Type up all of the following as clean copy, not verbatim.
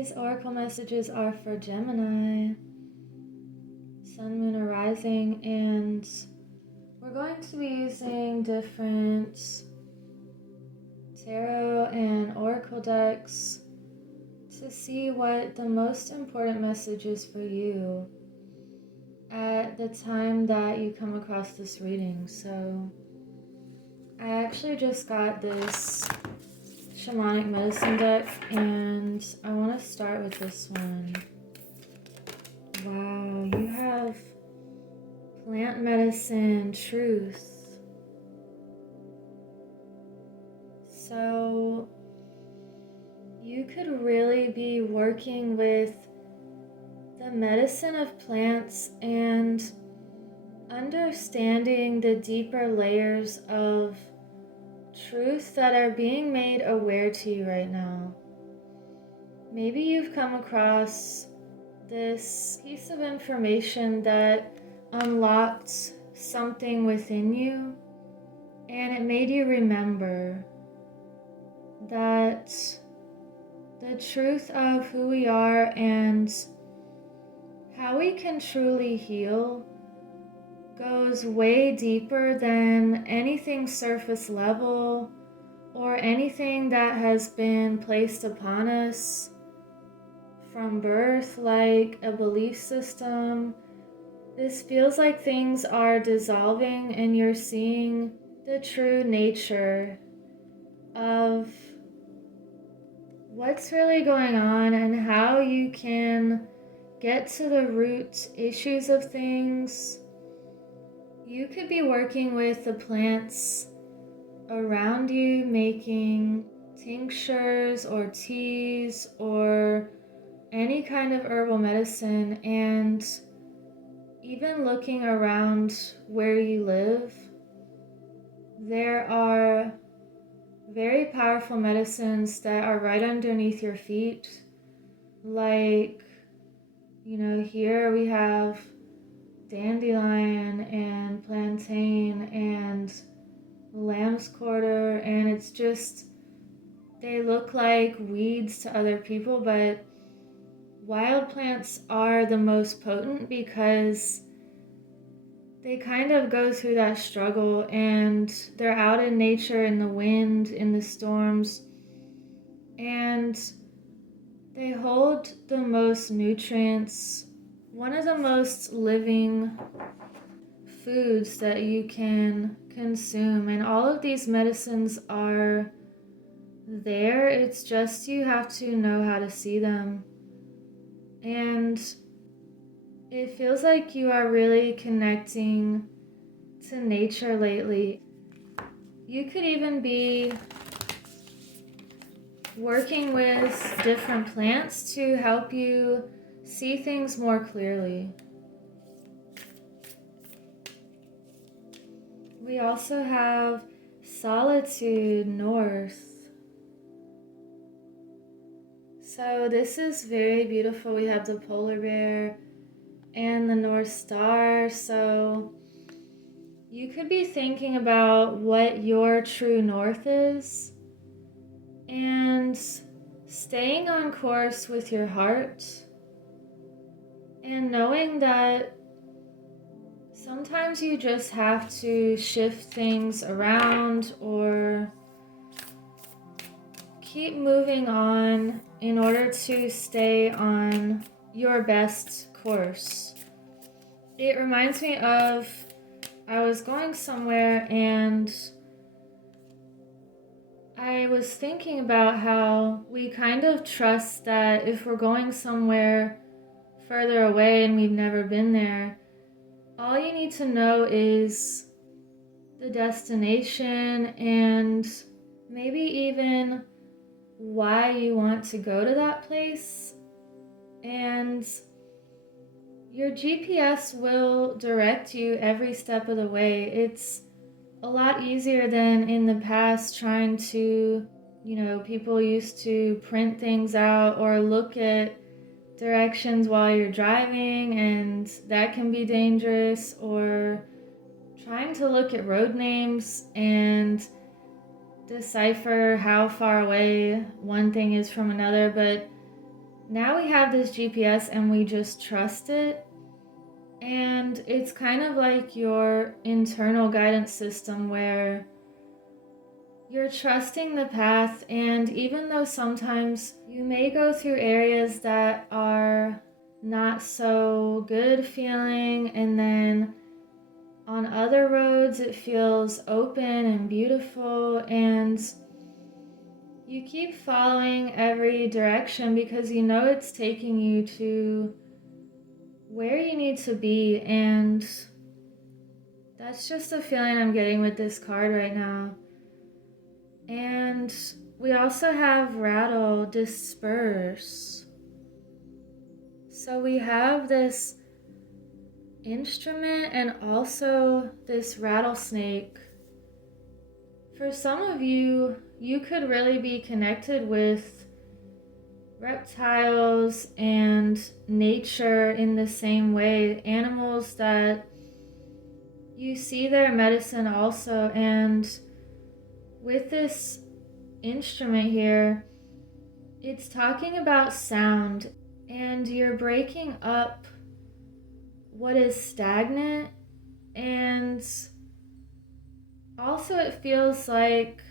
Today's oracle messages are for Gemini, Sun, Moon, or Rising, and we're going to be using different tarot and oracle decks to see what the most important message is for you at the time that you come across this reading. So I actually just got this Shamanic Medicine deck, and I want to start with this one. Wow, you have plant medicine, truth. So you could really be working with the medicine of plants and understanding the deeper layers of truth that are being made aware to you right now. Maybe you've come across this piece of information that unlocked something within you, and it made you remember that the truth of who we are and how we can truly heal goes way deeper than anything surface level or anything that has been placed upon us from birth, like a belief system. This feels like things are dissolving and you're seeing the true nature of what's really going on and how you can get to the root issues of things. You could be working with the plants around you, making tinctures or teas or any kind of herbal medicine, and even looking around where you live. There are very powerful medicines that are right underneath your feet. Like, here we have dandelion and plantain and lamb's quarter, and it's just, they look like weeds to other people, but wild plants are the most potent because they kind of go through that struggle and they're out in nature, in the wind, in the storms, and they hold the most nutrients, one of the most living foods that you can consume. And all of these medicines are there. It's just you have to know how to see them. And it feels like you are really connecting to nature lately. You could even be working with different plants to help you see things more clearly. We also have Solitude, North. So this is very beautiful. We have the polar bear and the North Star. So you could be thinking about what your true north is and staying on course with your heart and knowing that sometimes you just have to shift things around or keep moving on in order to stay on your best course. It reminds me of, I was going somewhere and I was thinking about how we kind of trust that if we're going somewhere further away and we've never been there, all you need to know is the destination and maybe even why you want to go to that place, and your GPS will direct you every step of the way. It's a lot easier than in the past trying to, people used to print things out or look at directions while you're driving, and that can be dangerous, or trying to look at road names and decipher how far away one thing is from another. But now we have this GPS and we just trust it. And it's kind of like your internal guidance system where you're trusting the path, and even though sometimes you may go through areas that are not so good feeling, and then on other roads it feels open and beautiful, and you keep following every direction because you know it's taking you to where you need to be. And that's just the feeling I'm getting with this card right now. And we also have rattle, disperse. So we have this instrument and also this rattlesnake. For some of you, you could really be connected with reptiles and nature in the same way. Animals that you see their medicine also. And with this instrument here, it's talking about sound, and you're breaking up what is stagnant, and also it feels like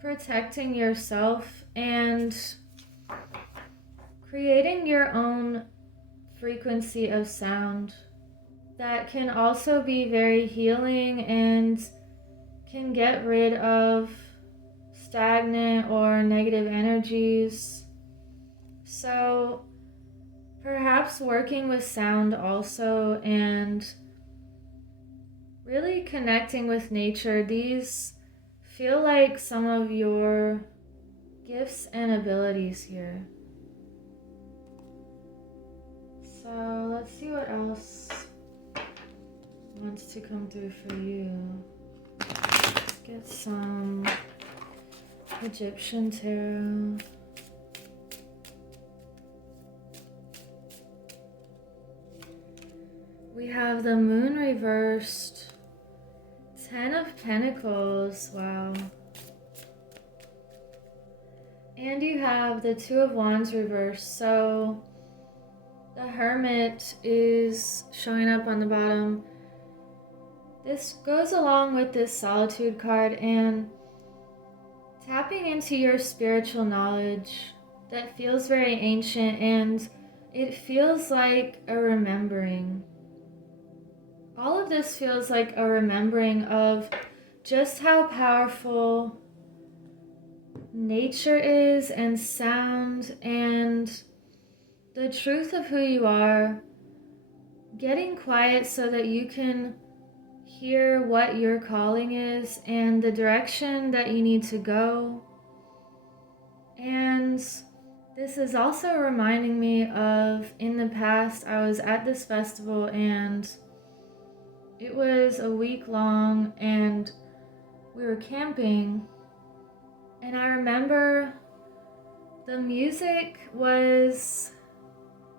protecting yourself and creating your own frequency of sound that can also be very healing and can get rid of stagnant or negative energies. So perhaps working with sound also, and really connecting with nature. These feel like some of your gifts and abilities here. So let's see what else wants to come through for you. Let's get some Egyptian tarot. We have the moon reversed, 10 of Pentacles, wow. And you have the 2 of Wands reversed. So the Hermit is showing up on the bottom. This goes along with this Solitude card and tapping into your spiritual knowledge that feels very ancient, and it feels like a remembering. All of this feels like a remembering of just how powerful nature is, and sound, and the truth of who you are. Getting quiet so that you can hear what your calling is and the direction that you need to go. And this is also reminding me of, in the past, I was at this festival and it was a week long and we were camping, and I remember the music was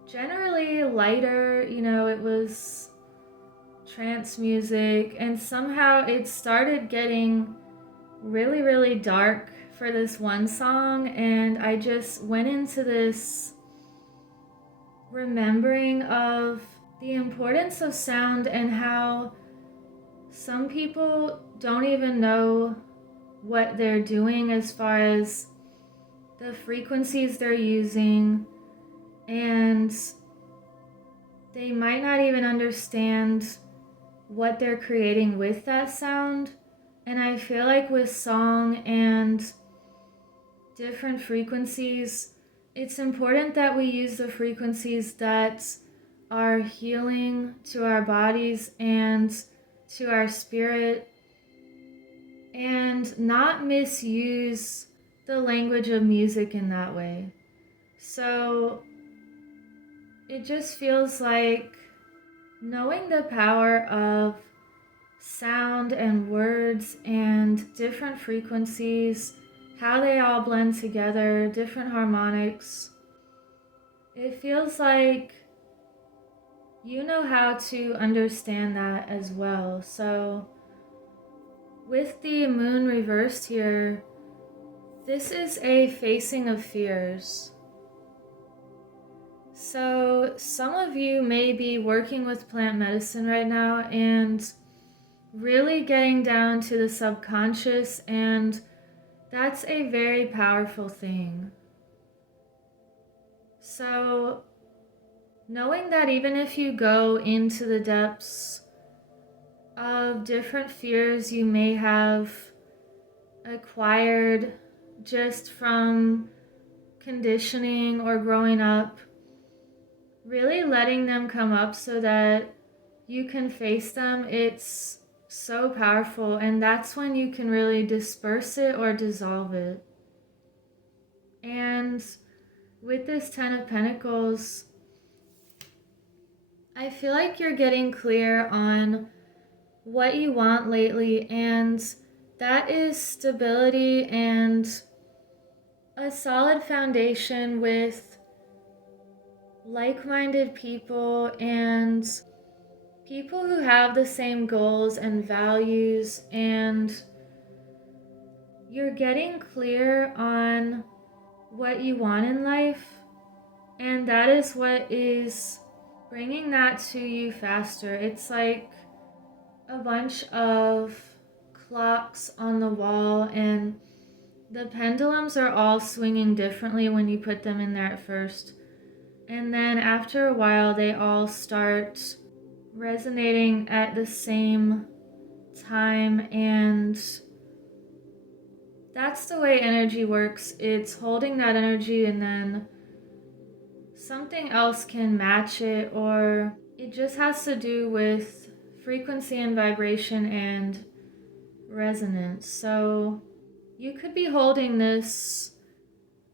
generally lighter, you know, it was trance music, and somehow it started getting really, really dark for this one song, and I just went into this remembering of the importance of sound and how some people don't even know what they're doing as far as the frequencies they're using, and they might not even understand what they're creating with that sound. And I feel like with song and different frequencies, it's important that we use the frequencies that are healing to our bodies and to our spirit, and not misuse the language of music in that way. So it just feels like knowing the power of sound and words and different frequencies, how they all blend together, different harmonics. It feels like you know how to understand that as well. So with the moon reversed here, this is a facing of fears. So some of you may be working with plant medicine right now and really getting down to the subconscious, and that's a very powerful thing. So knowing that even if you go into the depths of different fears you may have acquired just from conditioning or growing up, really letting them come up so that you can face them, it's so powerful, and that's when you can really disperse it or dissolve it. And with this Ten of Pentacles, I feel like you're getting clear on what you want lately, and that is stability and a solid foundation with like-minded people and people who have the same goals and values, and you're getting clear on what you want in life, and that is what is bringing that to you faster. It's like a bunch of clocks on the wall, and the pendulums are all swinging differently when you put them in there at first. And then after a while, they all start resonating at the same time, and that's the way energy works. It's holding that energy and then something else can match it, or it just has to do with frequency and vibration and resonance. So you could be holding this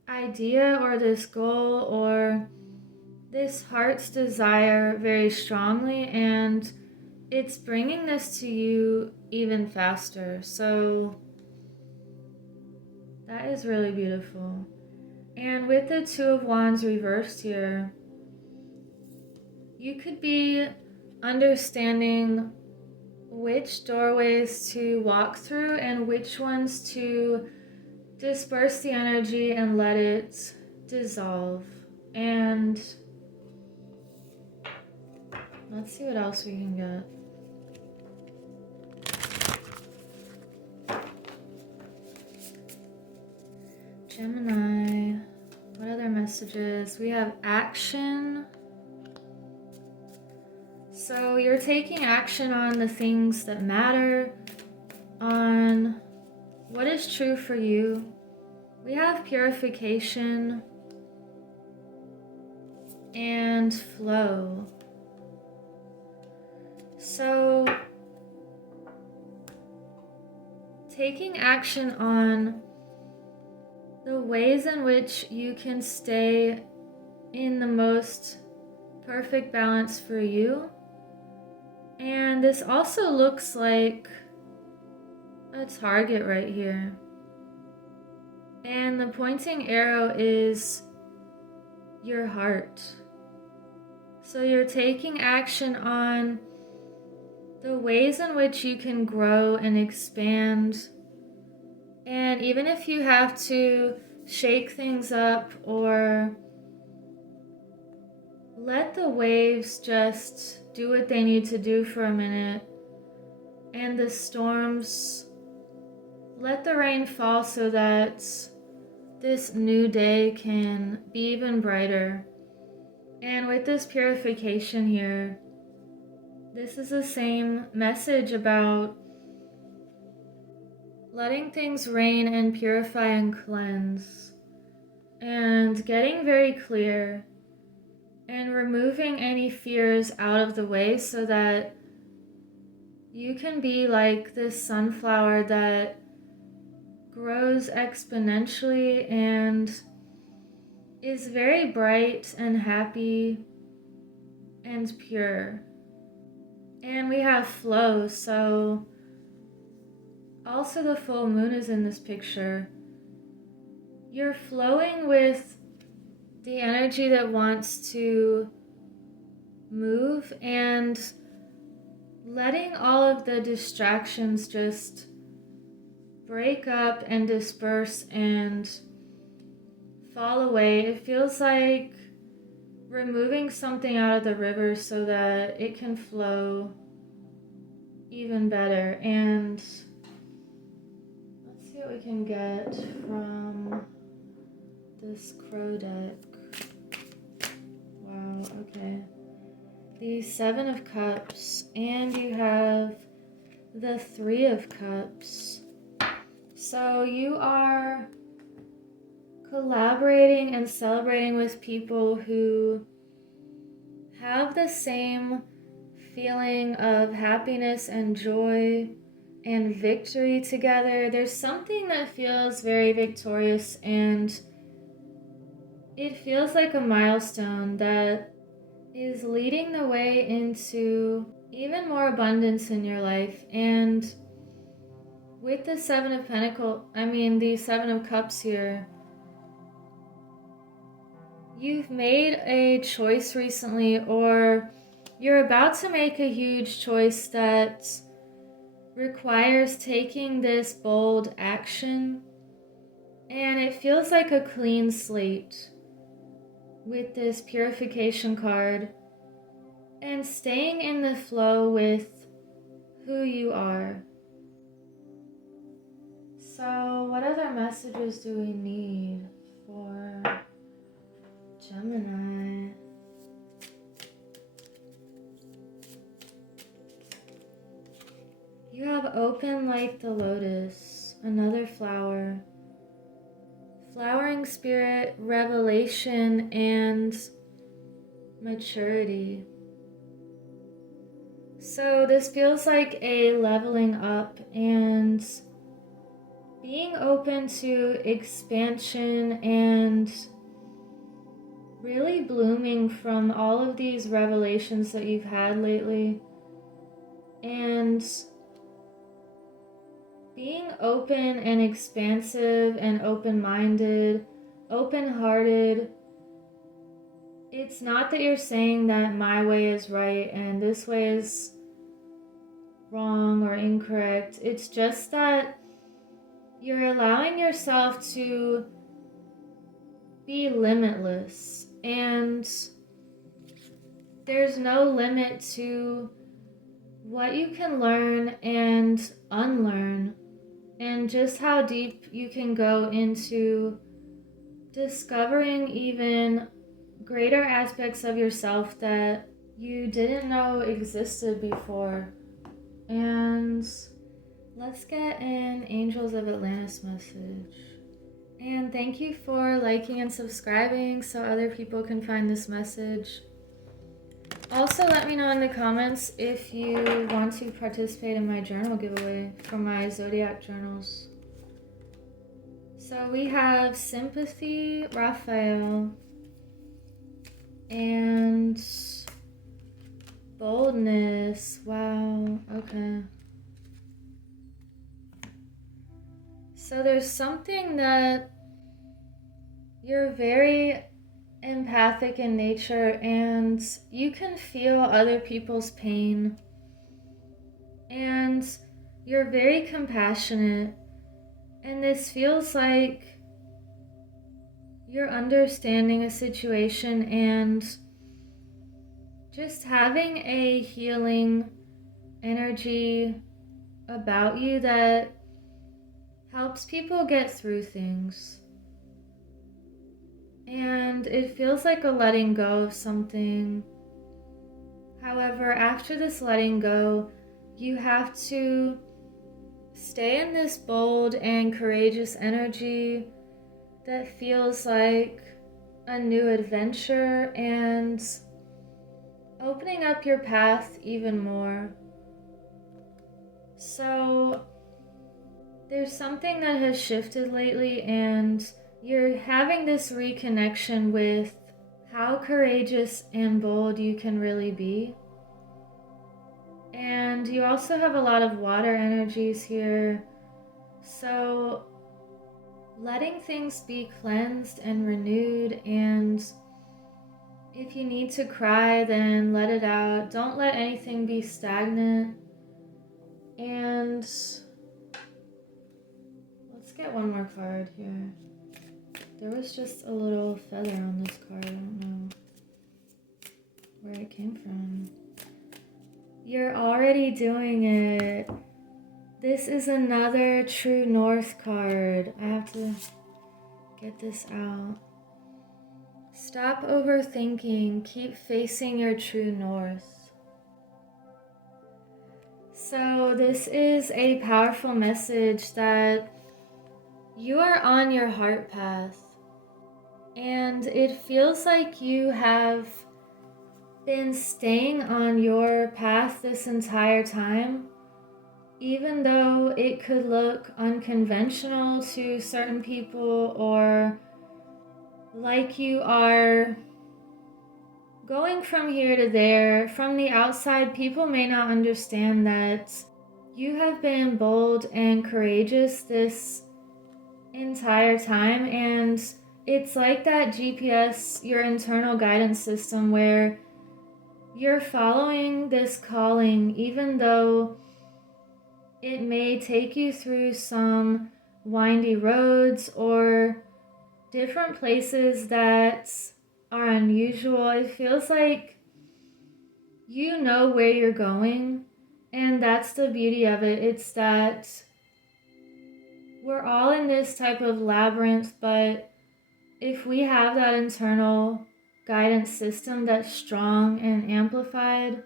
idea or this goal or this heart's desire very strongly, and it's bringing this to you even faster. So that is really beautiful. And with the Two of Wands reversed here, you could be understanding which doorways to walk through and which ones to disperse the energy and let it dissolve. And let's see what else we can get. Gemini, what other messages? We have action. So you're taking action on the things that matter, on what is true for you. We have purification and flow. So taking action on the ways in which you can stay in the most perfect balance for you. And this also looks like a target right here. And the pointing arrow is your heart. So you're taking action on the ways in which you can grow and expand. And even if you have to shake things up or let the waves just do what they need to do for a minute, and the storms, let the rain fall so that this new day can be even brighter. And with this purification here, this is the same message about letting things rain and purify and cleanse, and getting very clear and removing any fears out of the way so that you can be like this sunflower that grows exponentially and is very bright and happy and pure. And we have flow, so also the full moon is in this picture. You're flowing with the energy that wants to move and letting all of the distractions just break up and disperse and fall away. It feels like removing something out of the river so that it can flow even better. And let's see what we can get from this crow deck. Wow, okay. The 7 of Cups, and you have the 3 of Cups. So you are collaborating and celebrating with people who have the same feeling of happiness and joy and victory together. There's something that feels very victorious, and it feels like a milestone that is leading the way into even more abundance in your life. And with the 7 of the 7 of Cups here, you've made a choice recently, or you're about to make a huge choice that requires taking this bold action. And it feels like a clean slate with this Purification card, and staying in the flow with who you are. So what other messages do we need for Gemini? You have open like the lotus, another flower, flowering spirit, revelation, and maturity. So this feels like a leveling up and being open to expansion and really blooming from all of these revelations that you've had lately. And being open and expansive and open-minded, open-hearted. It's not that you're saying that my way is right and this way is wrong or incorrect. It's just that you're allowing yourself to be limitless, and there's no limit to what you can learn and unlearn, and just how deep you can go into discovering even greater aspects of yourself that you didn't know existed before. And let's get an Angels of Atlantis message. And thank you for liking and subscribing so other people can find this message. Also, let me know in the comments if you want to participate in my journal giveaway for my zodiac journals. So we have Sympathy, Raphael, and Boldness. Wow, okay. So there's something that you're very empathic in nature, and you can feel other people's pain, and you're very compassionate, and this feels like you're understanding a situation and just having a healing energy about you that helps people get through things. And it feels like a letting go of something. However, after this letting go, you have to stay in this bold and courageous energy that feels like a new adventure and opening up your path even more. So there's something that has shifted lately, and you're having this reconnection with how courageous and bold you can really be. And you also have a lot of water energies here. So letting things be cleansed and renewed, and if you need to cry, then let it out. Don't let anything be stagnant. And let's get one more card here. There was just a little feather on this card, I don't know. where it came from. You're already doing it. This is another True North card. I have to get this out. Stop overthinking. Keep facing your true north. So this is a powerful message that you are on your heart path. And it feels like you have been staying on your path this entire time, even though it could look unconventional to certain people, or like you are going from here to there. From the outside, people may not understand that you have been bold and courageous this entire time, and it's like that GPS, your internal guidance system, where you're following this calling, even though it may take you through some windy roads or different places that are unusual. It feels like you know where you're going, and that's the beauty of it. It's that we're all in this type of labyrinth, but if we have that internal guidance system that's strong and amplified,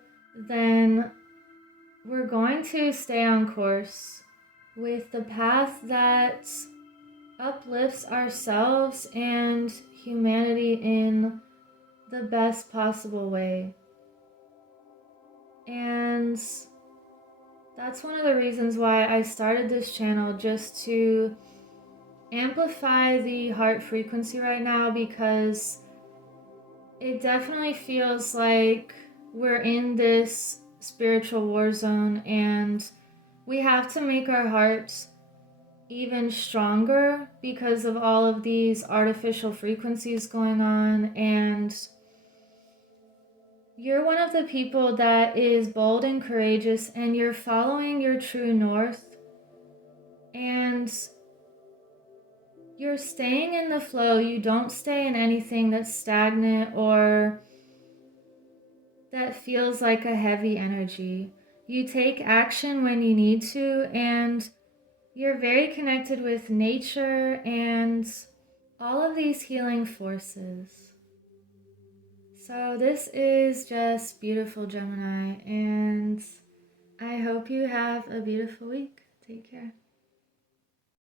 then we're going to stay on course with the path that uplifts ourselves and humanity in the best possible way. And that's one of the reasons why I started this channel, just to amplify the heart frequency right now, because it definitely feels like we're in this spiritual war zone, and we have to make our hearts even stronger because of all of these artificial frequencies going on. And you're one of the people that is bold and courageous, and you're following your true north, and you're staying in the flow. You don't stay in anything that's stagnant or that feels like a heavy energy. You take action when you need to, and you're very connected with nature and all of these healing forces. So this is just beautiful, Gemini, and I hope you have a beautiful week. Take care.